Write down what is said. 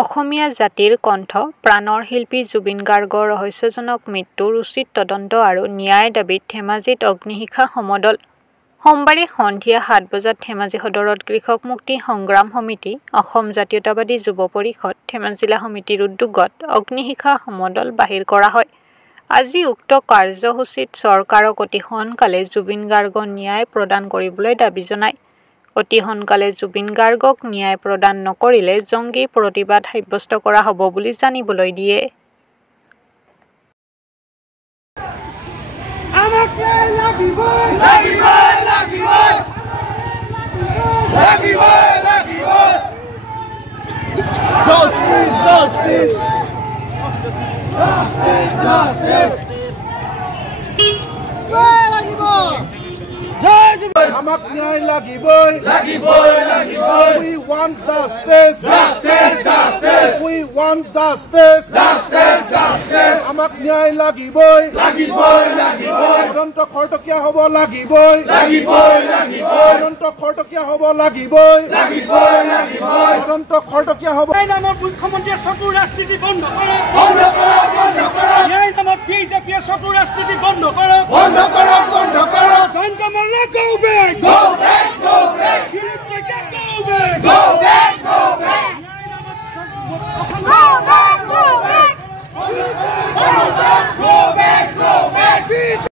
অসমীয়া জাতিৰ কণ্ঠ প্ৰাণৰ শিল্পী জুবিন গাৰ্গৰ ৰহস্যজনক মৃত্যুৰ উচিত তদন্ত আৰু ন্যায় দাবীত ধেমাজিত অগ্নিশিখা সমদল। সোমবাৰে সন্ধিয়া ৭ বজাত ধেমাজি সদৰত কৃষক মুক্তি সংগ্ৰাম সমিতি, অসম জাতীয়তাবাদী যুৱ পৰিষদ, ধেমাজি জিলা সমিতিৰ উদ্যোগত অগ্নিশিখা সমদল বাহিৰ কৰা হয়। আজি উক্ত কাৰ্যসূচীত চৰকাৰক অতি সোনকালে জুবিন গাৰ্গক ন্যায় প্ৰদান কৰিবলৈ দাবী জনায়। অতি সোনকালে জুবিন গাৰ্গক ন্যায় প্ৰদান নকৰিলে জংগী প্ৰতিবাদ সাব্যস্ত কৰা হ'ব বুলি জানিবলৈ দিয়ে। আমাক ন্যায় লাগিবই, we want justice, we want justice, আমাক ন্যায় লাগিবই, তদন্ত খৰতকীয়া হ'ব লাগিবই, তদন্ত খৰতকীয়া হ'ব লাগিবই, তদন্ত খৰতকীয়া হ'ব। নামত মুখ্যমন্ত্ৰীয়ে চতুৰ ৰাজনীতি বন্ধ কৰক, ন্যায় নামত বিজেপিয়ে চতুৰ ৰাজনীতি বন্ধ কৰক, জয়ন্ত মল্ল go back,